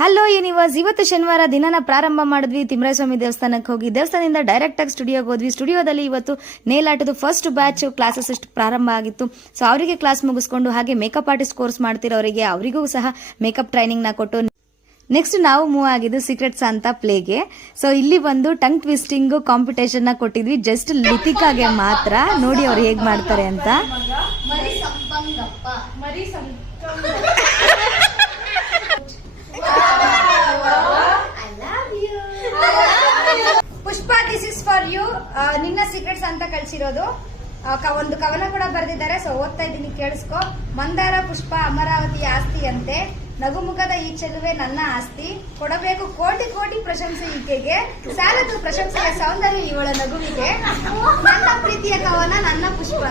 Hello universe. ಇವತ್ತು ಶನಿವಾರ ದಿನನ ಪ್ರಾರಂಭ ಮಾಡಿದ್ವಿ. ತಿಮ್ಮರಾಯಸ್ವಾಮಿ ದೇವಸ್ಥಾನಕ್ಕೆ ಹೋಗಿ ದೇವಸ್ಥಾನದಿಂದ ಡೈರೆಕ್ಟ್ ಆಗಿ ಸ್ಟುಡಿಯೋಗೆ ಹೋದ್ವಿ. ಸ್ಟುಡಿಯೋದಲ್ಲಿ ಇವತ್ತು ನೇಲ್ ಆರ್ಟ್ದು ಫಸ್ಟ್ ಬ್ಯಾಚ್ ಕ್ಲಾಸಸ್ ಪ್ರಾರಂಭ ಆಗಿತ್ತು. ಸೊ ಅವರಿಗೆ ಕ್ಲಾಸ್ ಮುಗಿಸ್ಕೊಂಡು ಹಾಗೆ ಮೇಕಪ್ ಆರ್ಟಿಸ್ಟ್ ಕೋರ್ಸ್ ಮಾಡ್ತಿರೋರಿಗೆ ಅವರಿಗೂ ಸಹ ಮೇಕಪ್ ಟ್ರೈನಿಂಗ್ ನ ಕೊಟ್ಟು ನೆಕ್ಸ್ಟ್ ನಾವು ಮೂವ್ ಆಗಿದ್ದು ಸೀಕ್ರೆಟ್ಸ್ ಅಂತ ಪ್ಲೇಗೆ. ಸೊ ಇಲ್ಲಿ ಬಂದು ಟಂಗ್ ಟ್ವಿಸ್ಟಿಂಗ್ ಕಾಂಪಿಟೇಷನ್ ನ ಕೊಟ್ಟಿದ್ವಿ ಜಸ್ಟ್ ಲಿತಿಕಾಗೆ ಮಾತ್ರ. ನೋಡಿ ಅವ್ರು ಹೇಗ್ ಮಾಡ್ತಾರೆ ಅಂತ. ಪುಷ್ಪ, ದಿಸ್ ಇಸ್ ಫಾರ್ ಯು. ನಿನ್ನ ಸೀಕ್ರೆಟ್ಸ್ ಅಂತ ಕಳ್ಸಿರೋದು. ಒಂದು ಕವನ ಕೂಡ ಬರೆದಿದ್ದಾರೆ. ಸೊ ಓದ್ತಾ ಇದ್ದೀನಿ, ಕೇಳಿಸ್ಕೊ. ಮಂದಾರ ಪುಷ್ಪ ಅಮರಾವತಿ ಆಸ್ತಿ ಅಂತೆ, ನಗುಮುಖದ ಈ ಚೆಲುವೆ ನನ್ನ ಆಸ್ತಿ, ಕೊಡಬೇಕು ಕೋಟಿ ಕೋಟಿ ಪ್ರಶಂಸೆ ಈಕೆಗೆ, ಸಾಲದು ಪ್ರಶಂಸೆಯ ಸೌಂದರ್ಯ ಇವಳ ನಗುವಿಗೆ, ನನ್ನ ಪ್ರೀತಿಯ ಕವನ ನನ್ನ ಪುಷ್ಪ.